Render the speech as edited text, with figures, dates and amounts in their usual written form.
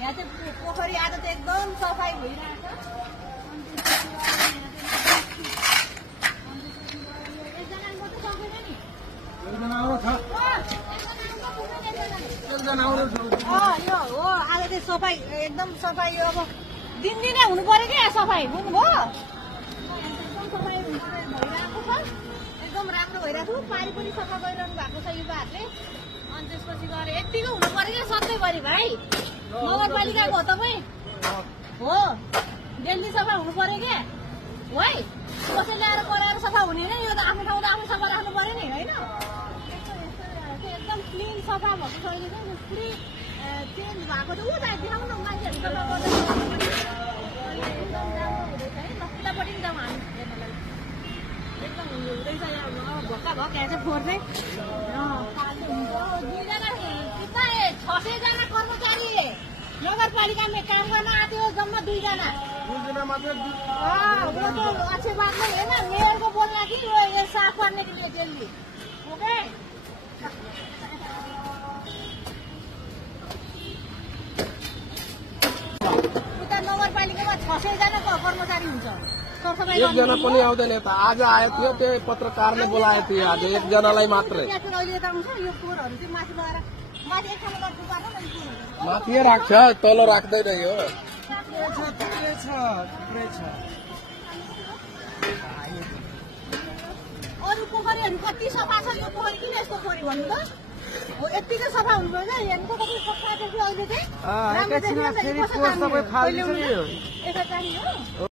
यहाँ चाहिँ पोखरी आज चाहिँ एकदम सफाइ भइरहेछ। यो हो आज चाहिँ सफाइ एकदम सफाइ यो अब दिनदिनै हुनु पर्यो क्या सफाइ बुझ्नुभयो। एकदम सफाइ भइरहेको छ, एकदम राम्रो भइरहेको छ। पानी पनि सफा गरिरहनु भएको छ युवाहरूले। अनि त्यसपछि गएर यतिको हुनु पर्यो क्या सधैँभरि भाइ। नगरपालिकाको हो तपाईँ हो, डेली सफा हुनु पर्यो क्या है। कसैले आएर कराएर सफा हुने होइन, यो त आफ्नो ठाउँ त आफै सफा राख्नु पर्यो नि होइन। एकदम क्लिन सफा भएको छ अहिले चाहिँ पुरै चेन्ज भएको छ। ऊ चाहिँ देखाउन मान्छेहरू सफा गर्दा एकदम राम्रो हुँदैछ है। लक्कीलापट्टि पनि जाउँ हामी हेर्नलाई। एकदम हुँदैछ यहाँ भक्का भक यहाँ चाहिँ फोहोर चाहिँ फाल्टो हुन्छ। दुईजना कितना 600 जना कर्मचारी नगरपालिकामा काम गर्न आएको जम्मा 2 जना। वो तो अच्छी बात नहीं है ना, मेयर को बोलना कि वो ये साफ करने के लिए जल्दी। ओके उता नगरपालिकामा 600 जना कर्मचारी हुन्छ। एकजना पनि आउँदैन यता। आज आएको थियो, त्यो पत्रकारले बोलाएको थियो आज एकजनालाई मात्रै। अहिले यता हुन्छ यो फोहोरहरू चाहिँ माथि लगाएर माथि एक ठाउँमा गर्नुपर्छ नि। माथि राख्छ, तल राख्दैन यो। अरू पोखरीहरू कति सफा छ, यो पोखरी किन यस्तो पोखरी भन्नु त? हो यतिकै सफा हुनु पर्छ। हेर्नु त कति सफा छ कि अहिले चाहिँ।